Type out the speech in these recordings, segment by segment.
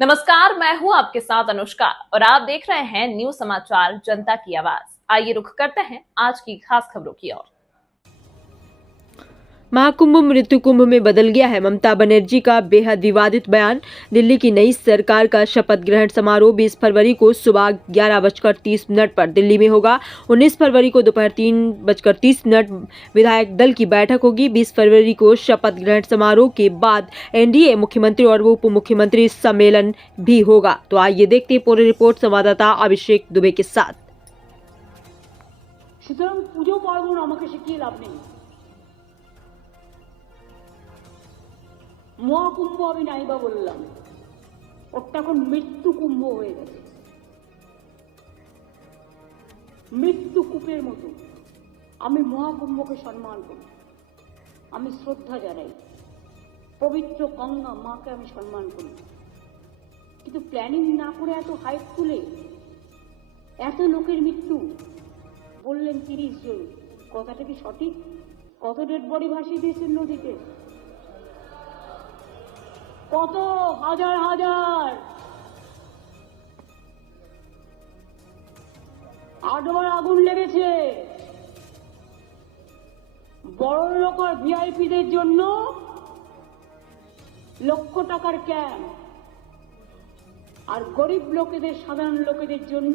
नमस्कार, मैं हूं आपके साथ अनुष्का और आप देख रहे हैं न्यूज समाचार जनता की आवाज। आइए रुख करते हैं आज की खास खबरों की ओर। महाकुंभ मृत्यु कुंभ में बदल गया है। ममता बनर्जी का बेहद विवादित बयान। दिल्ली की नई सरकार का शपथ ग्रहण समारोह 20 फरवरी को सुबह 11:30 पर दिल्ली में होगा। 19 फरवरी को दोपहर 3:30 विधायक दल की बैठक होगी। 20 फरवरी को शपथ ग्रहण समारोह के बाद एनडीए मुख्यमंत्री और उप मुख्यमंत्री सम्मेलन भी होगा। तो आइए देखते हैं पूरी रिपोर्ट संवाददाता अभिषेक दुबे के साथ। সুতরাং পুজো পার্বণ আমাকে শিখিয়ে লাভ নেই। মহাকুম্ভ আমি নাইবা বললাম, ওটা এখন মৃত্যু কুম্ভ হয়ে গেছে। মৃত্যু কূপের মতো আমি মহাকুম্ভকে সম্মান করি, আমি শ্রদ্ধা জানাই, পবিত্র গঙ্গা মাকে আমি সম্মান করি। কিন্তু প্ল্যানিং না করে এত হাইপ তুলে এত লোকের মৃত্যু বললেন 30 জন, কথাটা কি সঠিক? কত ডেড বডি ভাসিয়ে দিয়েছেন নদীতে? কত হাজার হাজার 8বার আগুন লেগেছে। বড় লোক আর ভিআইপিদের জন্য লক্ষ টাকার ক্যাম্প, আর গরিব লোকেদের সাধারণ লোকেদের জন্য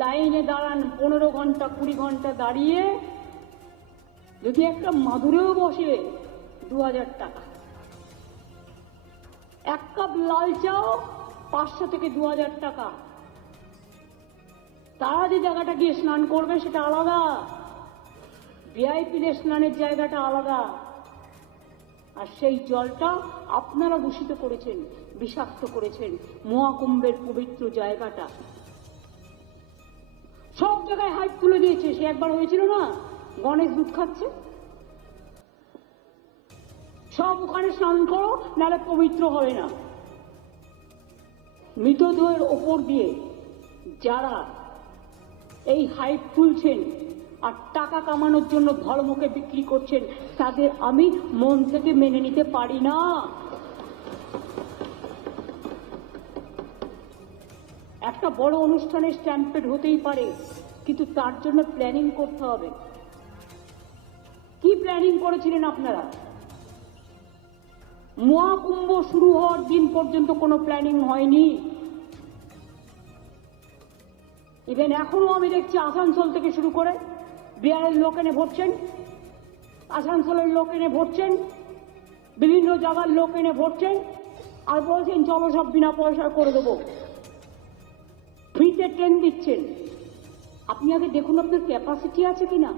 লাইনে দাঁড়ান 15 ঘন্টা 20 ঘন্টা দাঁড়িয়ে, যদি একটা মাদুরেও বসে 2000 টাকা, এক কাপ লাল চাও 500 থেকে 2000 টাকা। তারা যে জায়গাটা গিয়ে স্নান করবে সেটা আলাদা, ভিআইপিদের স্নানের জায়গাটা আলাদা। আর সেই জলটা আপনারা দূষিত করেছেন, বিষাক্ত করেছেন মহাকুম্ভের পবিত্র জায়গাটা। সব জায়গায় হাইপ তুলে দিয়েছে। সে একবার হয়েছিল না, গণেশ দুধ খাচ্ছে, সব ওখানে স্নান করো নাহলে পবিত্র হবে না। মৃতদেহের ওপর দিয়ে যারা এই হাইপ তুলছেন আর টাকা কামানোর জন্য ধর্মকে বিক্রি করছেন, তাদের আমি মন থেকে মেনে নিতে পারি না। একটা বড় অনুষ্ঠানে স্ট্যাম্পেড হতেই পারে, কিন্তু তার জন্য প্ল্যানিং করতে হবে। কি প্ল্যানিং করেছিলেন আপনারা? মহাকুম্ভ শুরু হওয়ার দিন পর্যন্ত কোনো প্ল্যানিং হয়নি। ইভেন এখনো আমি দেখছি আসানসোল থেকে শুরু করে বিহারের লোক এনে ভরছেন, আসানসোলের লোক এনে ভরছেন, বিভিন্ন জায়গার লোক এনে ভরছেন, আর বলছেন চলো সব বিনা পয়সা করে দেবো, ফ্রিতে ট্রেন দিচ্ছেন। আপনি আগে দেখুন আপনার ক্যাপাসিটি আছে কিনা।